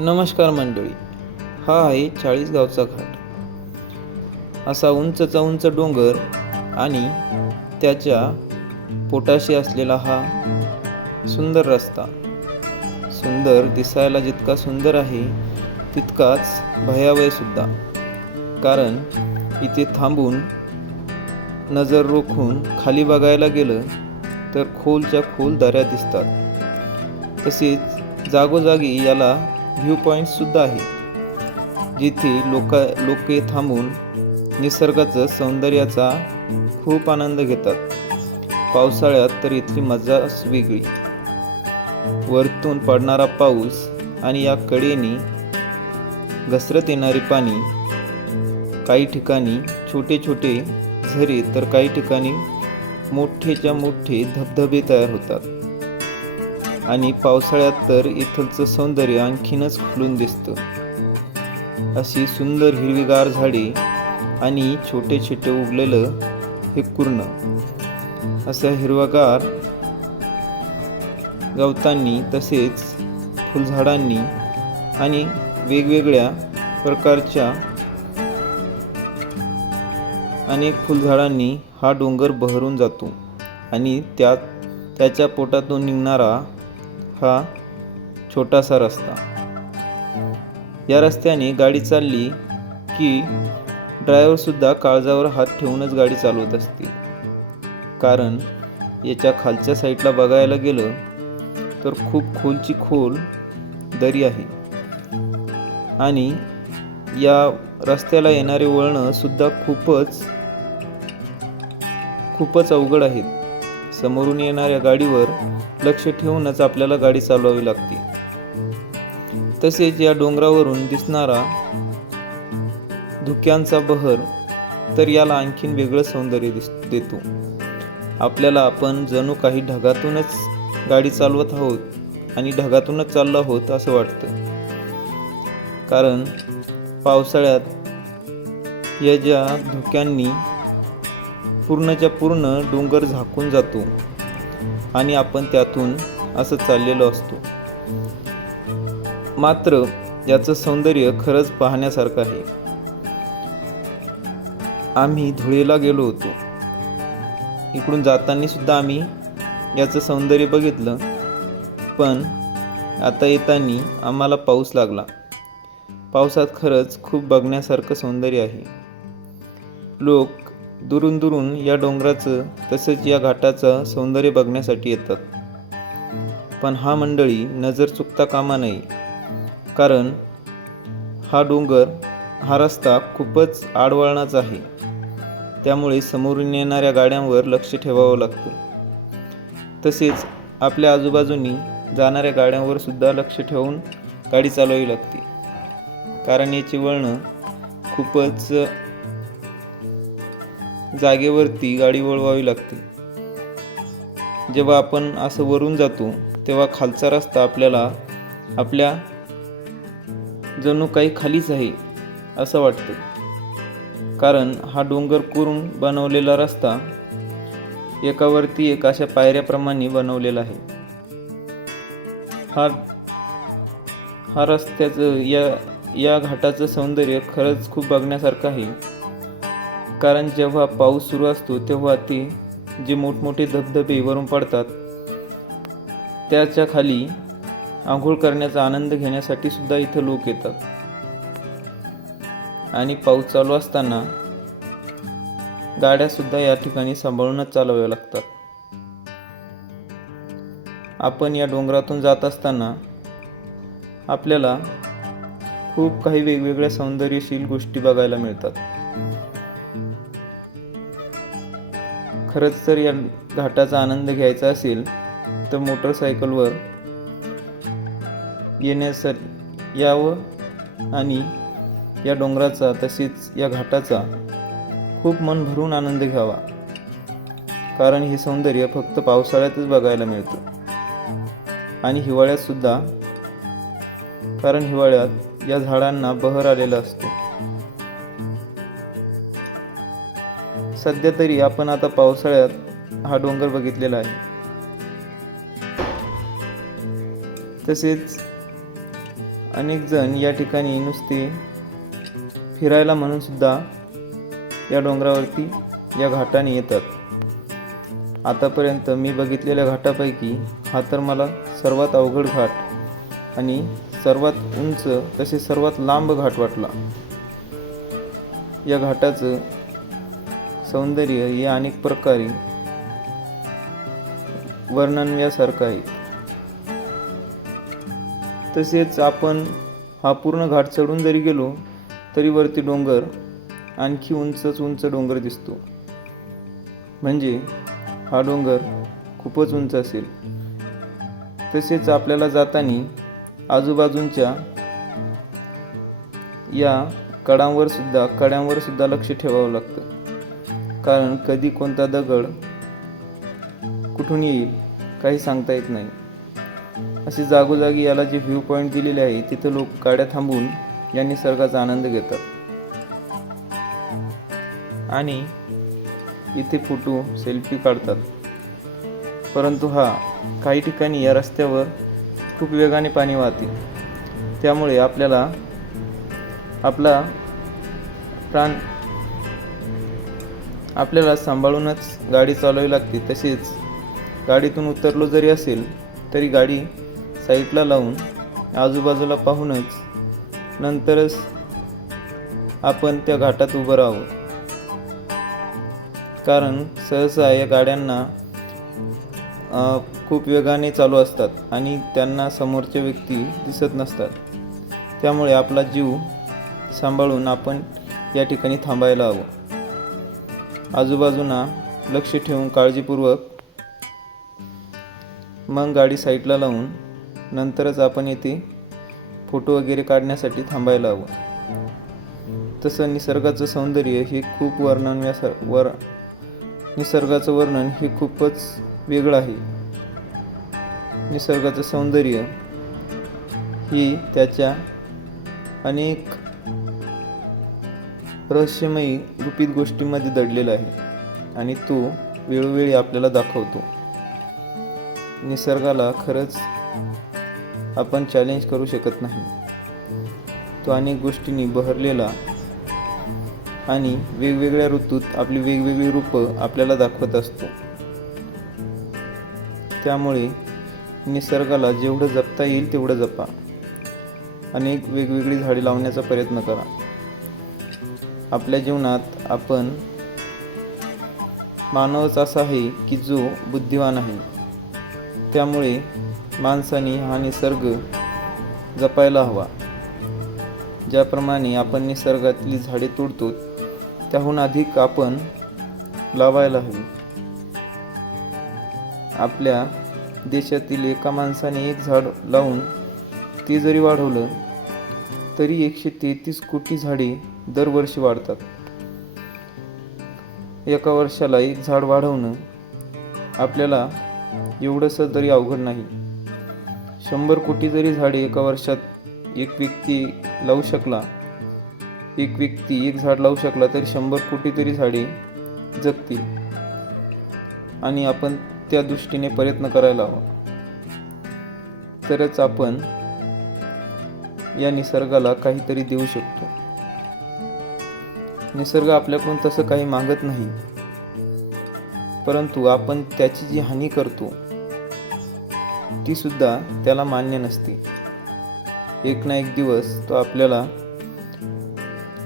नमस्कार मंडळी हा आहे चाळीसगावचा घाट. असा उंचचा उंच डोंगर आणि त्याच्या पोटाशी असलेला हा सुंदर रस्ता. सुंदर दिसायला जितका सुंदर आहे तितकाच भयावयसुद्धा कारण इथे थांबून नजर रोखून खाली बघायला गेलं तर खोलच्या खोल दऱ्या दिसतात. तसेच जागोजागी याला व्ह्यू पॉईंटसुद्धा आहेत जिथे लोक लोके थांबून निसर्गाचं सौंदर्याचा खूप आनंद घेतात. पावसाळ्यात तर इथली मजाच वेगळी. वरतून पडणारा पाऊस आणि या कडेने घसरत येणारे पाणी काही ठिकाणी छोटे छोटे झरे तर काही ठिकाणी मोठेच्या मोठे धबधबे तयार होतात. आणि पावसाळ्यात तर इथलचं सौंदर्य आणखीनच खुलून दिसतं. अशी सुंदर हिरवीगार झाडे आणि छोटे छोटे उगलेलं हे कुर्ण. असं हिरवगार गवतांनी तसेच फुलझाडांनी आणि वेगवेगळ्या प्रकारच्या अनेक फुलझाडांनी हा डोंगर बहरून जातो आणि त्यात त्याच्या पोटातून निघणारा हा छोटासा रस्ता. या रस्त्याने गाडी चालली की ड्रायव्हरसुद्धा काळजावर हात ठेवूनच गाडी चालवत असते. कारण याच्या खालच्या साईडला बघायला गेलं तर खूप खोलची खोल दरी आहे. आणि या रस्त्याला येणारे वळणंसुद्धा खूपच खूपच अवघड आहेत. समोरून येणाऱ्या गाडीवर लक्ष ठेवूनच आपल्याला गाडी चालवावी लागते. तसेच या डोंगरावरून दिसणारा धुक्यांचा बहर तर याला आणखीन वेगळं सौंदर्य दिस देतो. आपल्याला आपण जणू काही ढगातूनच गाडी चालवत आहोत आणि ढगातूनच चाललो आहोत असं वाटतं. कारण पावसाळ्यात या ज्या धुक्यांनी पूर्णच्या पूर्ण डोंगर झाकून जातो आणि आपण त्यातून असं चाललेलो असतो. मात्र याचं सौंदर्य खरंच पाहण्यासारखं आहे. आम्ही धुळेला गेलो होतो. इकडून जाताना सुद्धा आम्ही याचं सौंदर्य बघितलं. पण आता येताना आम्हाला पाऊस लागला. पावसात खरंच खूप बघण्यासारखं सौंदर्य आहे. लोक दुरून दुरून या डोंगराचं तसेच या घाटाचं सौंदर्य बघण्यासाठी येतात. पण हा मंडळी नजर चुकता कामा नये. कारण हा डोंगर हा रस्ता खूपच आडवळणाचा आहे. त्यामुळे समोरून येणाऱ्या गाड्यांवर लक्ष ठेवावं लागतं. तसेच आपल्या आजूबाजूनी जाणाऱ्या गाड्यांवर सुद्धा लक्ष ठेवून गाडी चालवावी लागते. कारण याची वळणं खूपच जागेवरती गाडी वळवावी लागते. जेव्हा आपण असं वरून जातो तेव्हा खालचा रस्ता आपल्याला आपल्या जणू काही खालीच आहे असं वाटतं. कारण हा डोंगर कोरून बनवलेला रस्ता एकावरती एक अशा पायऱ्याप्रमाणे बनवलेला आहे. हा हा रस्त्याचं या या घाटाचं सौंदर्य खरंच खूप बघण्यासारखं आहे. कारण जेव्हा पाऊस सुरू असतो तेव्हा ते जे मोठमोठे धबधबे वरून पडतात त्याच्याखाली आंघोळ करण्याचा आनंद घेण्यासाठी सुद्धा इथं लोक येतात. आणि पाऊस चालू असताना गाड्यासुद्धा या ठिकाणी सांभाळूनच चालवाव्या लागतात. आपण या डोंगरातून जात असताना आपल्याला खूप काही वेगवेगळ्या सौंदर्यशील गोष्टी बघायला मिळतात. खरंच जर या घाटाचा आनंद घ्यायचा असेल तर मोटरसायकलवर येण्यासाठी यावं आणि या डोंगराचा तसेच या घाटाचा खूप मन भरून आनंद घ्यावा. कारण हे सौंदर्य फक्त पावसाळ्यातच बघायला मिळतं. आणि हिवाळ्यातसुद्धा कारण हिवाळ्यात या झाडांना बहर आलेला असतो. सध्या तरी आपण आता पावसाळ्यात हा डोंगर बघितलेला आहे. तसेच अनेक जण या ठिकाणी नुसते फिरायला म्हणून सुद्धा या डोंगरावरती या घाटाने येतात. आतापर्यंत मी बघितलेल्या घाटापैकी हा तर मला सर्वात अवघड घाट आणि सर्वात उंच तसेच सर्वात लांब घाट वाटला. या घाटाचं सौंदर्य हे अनेक प्रकारे वर्णनण्यासारखं आहे. तसेच आपण हा पूर्ण घाट चढून जरी गेलो तरी वरती डोंगर आणखी उंचच उंच डोंगर दिसतो. म्हणजे हा डोंगर खूपच उंच असेल. तसेच आपल्याला जाताना आजूबाजूंच्या या कडांवर सुद्धा कड्यांवर सुद्धा लक्ष ठेवावं लागतं. कारण कधी कोणता दगड कुठून येईल काही सांगता येत नाही. असे जागोजागी याला जे व्ह्यू पॉईंट दिलेले आहे तिथं लोक गाड्या थांबून या निसर्गाचा आनंद घेतात. आणि इथे फोटो सेल्फी काढतात. परंतु हा काही ठिकाणी या रस्त्यावर खूप वेगाने पाणी वाहते. त्यामुळे आपल्याला आपला प्राण आपल्याला सांभाळूनच गाडी चालवावी लागते तसेच गाडीतून उतरलो जरी असेल तरी गाडी साईडला लावून आजूबाजूला पाहूनच नंतरच आपण त्या घाटात उभं राहावं. कारण सहसा या गाड्यांना खूप वेगाने चालू असतात आणि त्यांना समोरच्या व्यक्ती दिसत नसतात. त्यामुळे आपला जीव सांभाळून आपण या ठिकाणी थांबायला हवं. आजूबाजूंना लक्ष ठेवून काळजीपूर्वक मग गाडी साईडला लावून नंतरच आपण येथे फोटो वगैरे काढण्यासाठी थांबायला हवं. तसं निसर्गाचं सौंदर्य हे खूप वर्णनव्यासा वर निसर्गाचं वर्णन हे खूपच वेगळं आहे. निसर्गाचं सौंदर्य ही त्याच्या अनेक रहस्यमयी गुपित गोष्टींमध्ये दडलेला आहे आणि तो वेळोवेळी आपल्याला दाखवतो. निसर्गाला खरंच आपण चॅलेंज करू शकत नाही. तो अनेक गोष्टींनी बहरलेला आणि वेगवेगळ्या ऋतूत आपली वेगवेगळी रूपं आपल्याला दाखवत असतो. त्यामुळे निसर्गाला जेवढं जपता येईल तेवढं जपा. अनेक वेगवेगळी झाडे लावण्याचा प्रयत्न करा. आपल्या जीवनात आपण मानवच असा आहे की जो बुद्धिवान आहे. त्यामुळे माणसाने हा निसर्ग जपायला हवा. ज्याप्रमाणे आपण निसर्गातली झाडे तोडतो त्याहून अधिक आपण लावायला हवी. आपल्या देशातील एका माणसाने एक झाड लावून ते जरी वाढवलं तरी एकशे तेहतीस कोटी झाडे दरवर्षी वाढतात. एका वर्षाला एक झाड वाढवणं आपल्याला एवढंसं तरी अवघड नाही. शंभर कोटी जरी झाडे एका वर्षात एक व्यक्ती लावू शकला एक व्यक्ती एक झाड लावू शकला तरी शंभर कोटी तरी झाडे जगतील. आणि आपण त्या दृष्टीने प्रयत्न करायला हवा. तरच आपण या निसर्गाला काहीतरी देऊ शकतो. निसर्ग आपल्याकडून तसं काही मागत नाही. परंतु आपण त्याची जी हानी करतो ती सुद्धा त्याला मान्य नसते. एक ना एक दिवस तो आपल्याला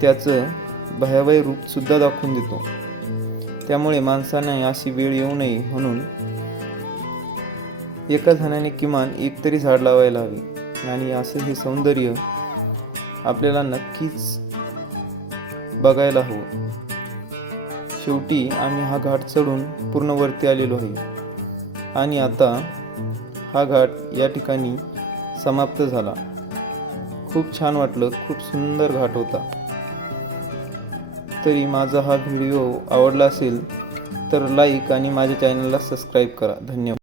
त्याचं भयावह रूप सुद्धा दाखवून देतो. त्यामुळे माणसाने अशी वेळ येऊ नये म्हणून एका जणाने किमान एक तरी झाड लावायला हवी. आणि असं हे सौंदर्य आपल्याला नक्कीच बघायला हवं. शेवटी आम्ही हा घाट चढून पूर्ण वरती आलेलो आहे. आणि आता हा घाट या ठिकाणी समाप्त झाला. खूप छान वाटलं खूप सुंदर घाट होता. तरी माझा हा व्हिडिओ आवडला असेल तर लाईक आणि माझ्या चॅनलला सबस्क्राईब करा. धन्यवाद.